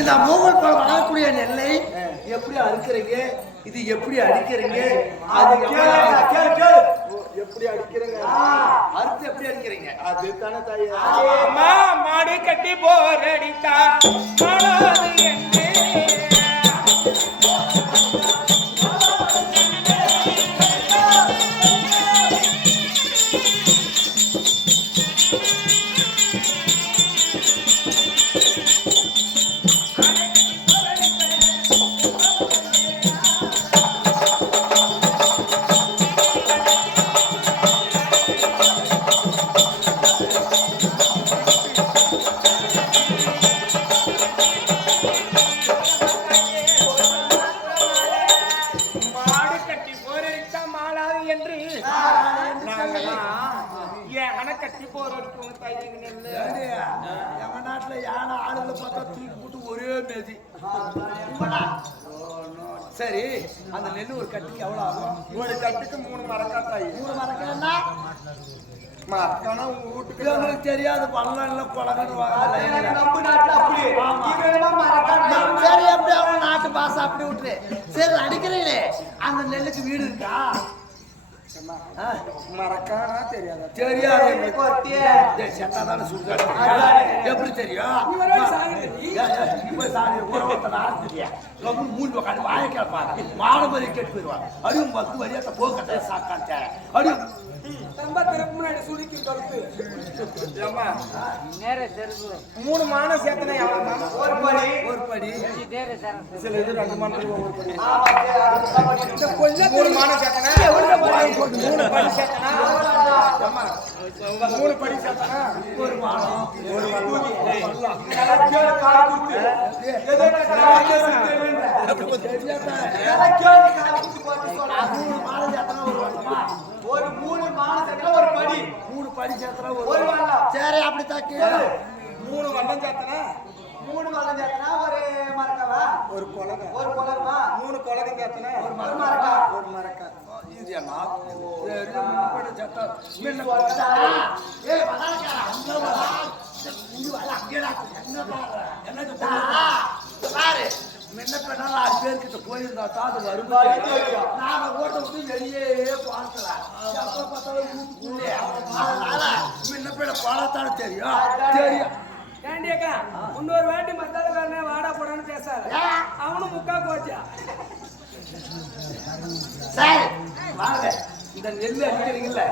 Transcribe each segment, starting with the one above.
இந்த மூங்கல் பழம் வளரக்கூடிய நெல்லை எப்படி அறுக்கிறீங்க? இது எப்படி அடிக்கிறீங்க? அது எப்படி அடிக்கிறீங்க? அறுத்து எப்படி அடிக்கிறீங்க? அது தானே தாயே. மாடு கட்டி போர் அடித்தா சரி, அந்த நெல் ஒரு கட்டுக்கு எவ்வளவு ஆகும்? ஒரு கட்டுக்கு 3 மரக்காய். 3 மரக்காய்னா மரக்கானா உங்க வீட்டுக்கு உங்களுக்கு தெரியாது. பல்லல்ல குளங்கன்னு நம்ம நாட்டுல அப்படி சரி, அப்படி அவங்க நாட்டு பாசை அப்படி விட்டுரு. சரி, அடிக்கிறீங்களே அந்த நெல்லுக்கு வீடு இருக்கா? மரக்கானா தெரியாது. தெரியாது. செத்தாதான சுடுகாடு. எப்படி தெரியும்? மூணு உட்காந்து வாய கேட்பாங்க. மாணவரி கேட்டு போயிருவாங்க. அடியும் 10 வரியாத்த போக்கட்ட சாக்காட்ட அடியும் ரொம்ப பிறப்பு முன்னாடி சுருக்கி கருத்து. மூணு மானம் சேர்த்தனா எவ்வளவு? ஒரு படி சில இது 2 மானத்துக்கு ஒரு படி. கொஞ்சம் 3 மானம் சேர்த்தனா 3 படி சேர்த்தனா 3 படி சேர்த்தனா ஒரு மானம் ஒரு வல்லம். கால் குத்து எதனா கால் குத்து தெரியாதா? கால் குத்து போட்டு சொல்றா. 3 மானம் சேர்த்தனா ஒரு வல்லமா? ஒரு 3 மானம் சேர்த்தனா ஒரு படி. 3 படி சேர்த்தனா ஒரு வல்லம். சரி, அப்படி தாக்கி 3 வல்லம் சேர்த்தனா 3 வல்லம் சேர்த்தனா ஒரு மரக்காவா? ஒரு கொலக. ஒரு கொலகமா? 3 கொலக சேர்த்தனா ஒரு மரக்கா. ஒரு மரக்கா. இது என்ன? சரி, முன்னப்பட சேர்த்தா மின்ன போடா. ஏய் வடாக்கா, அங்க வா. இது வா, அங்கடா. என்ன பாரு? என்னது பாரு. முன்ன பண்ணா 6 பேர் கிட்ட போயிருந்தா தாது வரும். நாம ஓட்ட விட்டு வெளியே பார்க்கலாம். எப்ப பார்த்தாலும் வீட்டுக்குள்ளே. அதனால முன்ன பண்ண பாடத்தான தெரியும். தெரியும். ஏண்டியக்கா, இன்னொரு வாட்டி மத்தாலக்காரனே வாடா போடான்னு பேசாத. அவனும் முக்கா போச்சா. சரி, வாங்க. இந்த நெல் அடிக்கிறீங்கல்ல,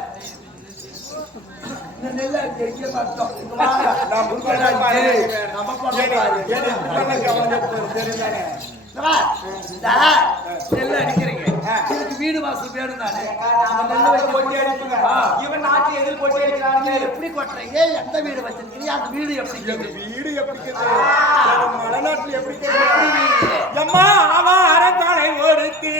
இந்த நெல் அடிக்க மாட்டோம். நான் முன்னாடி நம்ம பண்ணாரு நெல் அடிக்கிறீங்க. இதுக்கு வீடு வாசல் வேணும் தானே? இவன் நாட்டு எதிர் கொட்டி அடிக்கிறாங்க. எப்படி கொட்டுறீங்க? எந்த வீடு வச்சிருக்கீங்க? அந்த வீடு எப்படி வீடு எப்படி மலைநாட்டுல எப்படி எம்மா அவன் அரண்மனை ஒடுக்கு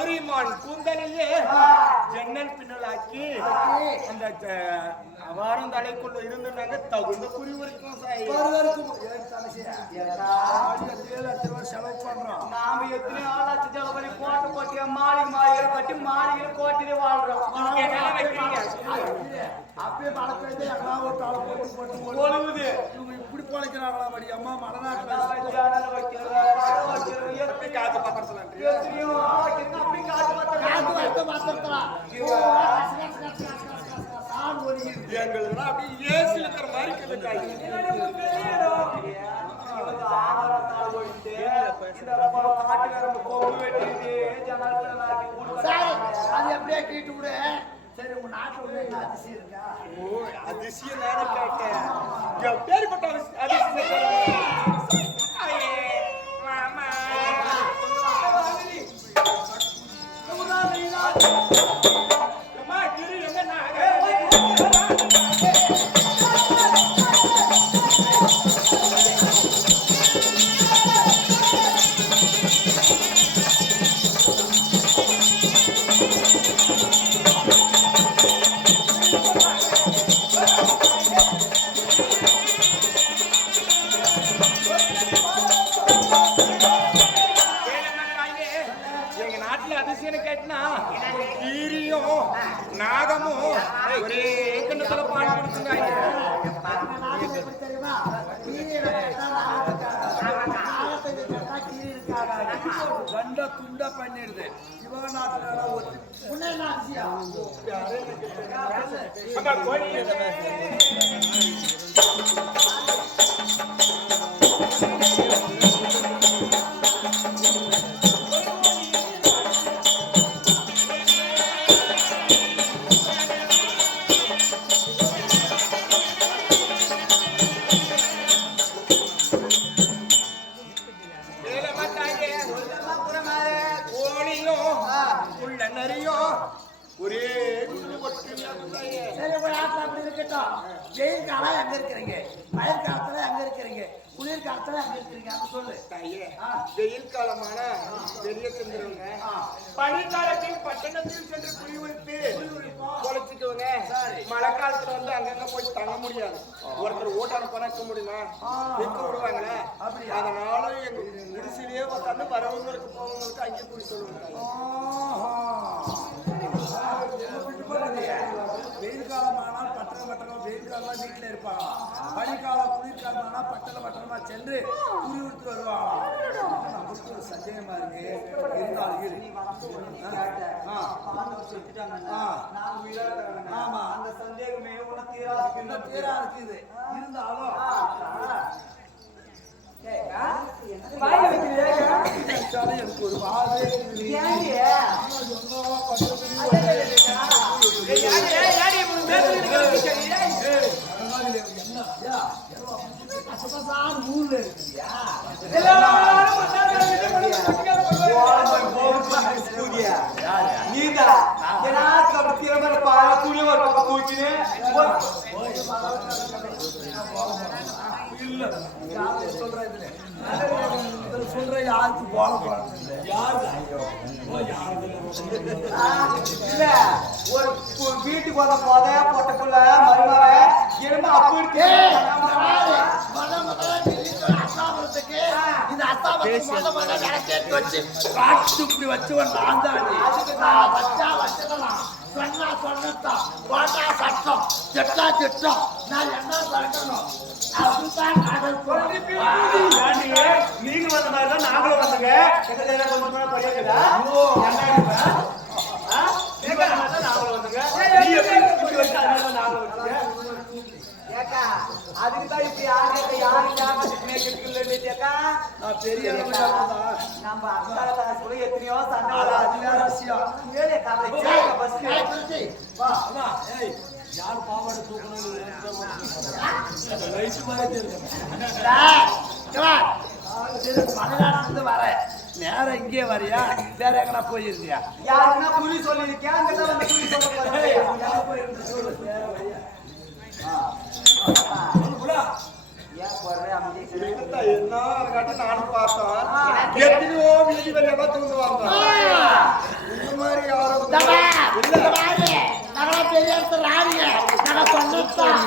கவரிமான் கூந்தலையே ஜன்னல் பின்னலாக்கி அந்த அவாரம் தலைக்குள்ள இருந்தாங்க தகுந்த குறி வரைக்கும் செலவு பண்றோம். நாம எத்தனை ஆளாச்சு செலவு பண்ணி கோட்டை கோட்டியா மாளிகை கட்டி மாளிகையில கோட்டையில வாழ்றோம். அப்படியே மழை பெய்து எல்லாம் ஒரு ஆளை போட்டு போட்டு பொழுது இவங்க இப்படி பொழைக்கிறாங்களா படி அம்மா மலைநாட்டுல காத்து பத்திரத்துல எங்களுக்கு அப்படி ஏசி இருக்கிற மாதிரி அது எப்படியே கேட்டு விடு. சரி உங்க நாட்டுல உள்ள என்ன அதிசயம் இருக்கா? ஓ அதிசயம் நானே கேட்டேன். எப்பேற்பட்ட அதிசயம் மாமா நாகமும் ஒரே கண்ணத்துல பாடி கொடுத்துருக்காங்க. ரெண்டா துண்டா பண்ணிடுது. இவங்க நாட்டுல ஒரே அப்படி இருக்கட்டும். வெயில் காலம் எங்க இருக்கிறீங்க, மழை காலத்துல எங்க இருக்கிறீங்க, குளிர் காலத்துல எங்க இருக்கிறீங்க அது சொல்லு. வெயில் காலமான பெரிய செஞ்சிருவங்க, பனிக்காலத்தில் பட்டணத்தில் சென்று குடியுறுத்து பொழைச்சிக்குவங்க. மழை காலத்துல வந்து அங்கங்க போய் தங்க முடியாது. ஒருத்தர் ஓட்டான பணக்க முடியுமா, விற்க விடுவாங்களே. அதனால எங்க குடிசையிலேயே உட்காந்து வரவங்களுக்கு போவங்களுக்கு அங்கே குடி சொல்லுவாங்க. வெயில் காலமானால் பட்டணம் வெயில் காலம் வீட்டுல இருப்பாங்க. பனிக்காலம் குளிர்காலமானா பட்டணமா சென்று குடியுறுத்து வருவாங்க. நம்மளுக்கு ஒரு சந்தேகமா இருக்கு. ஆமா அந்த சந்தேகமே உனக்கு தீரா இருக்குது. இருந்தாலும் எனக்கு ஒரு வாதே ஊர்ல இருக்குயா நீதா துணி ஒரு பக்கம் தூக்கினே சொல்ற யாருக்கு போல இல்ல ஒரு வீட்டுக்கு வந்த போதையா போட்டக்குள்ள மருமக என்னமோ அப்படி இந்த அஸ்தாபத்துக்கு வச்சு காட்டு இப்படி வச்சுவன் நான் தான் வச்சா வச்சதெல்லாம் சொன்னா சொன்னதான் போட்டா சட்டம் திட்டா திட்டம் நான் என்ன சொல்லணும் அதுதான் நீங்க வந்த மாதிரிதான் நாங்களும் வந்தங்க கொஞ்சம் படிக்கிறதா அதுக்குதான் இப்படி பெரிய நம்ம அக்கால கூட எத்தனையோ சண்டை யார் பாவாடை தூக்கணும் மலைநாட்டிலிருந்து வர நேரம் இங்கே வரியா வேற எங்கன்னா போயிருந்தியா? யாருன்னா புலி சொல்லிருக்கியா? அங்கதான் வந்து புலி நானும் பார்த்தோம் எத்தனையோ வீதி வெளியே தூங்க வந்தோம். இந்த மாதிரி நாங்களாம் பெரிய இடத்துல ராணிங்க நாங்க சொன்னதான்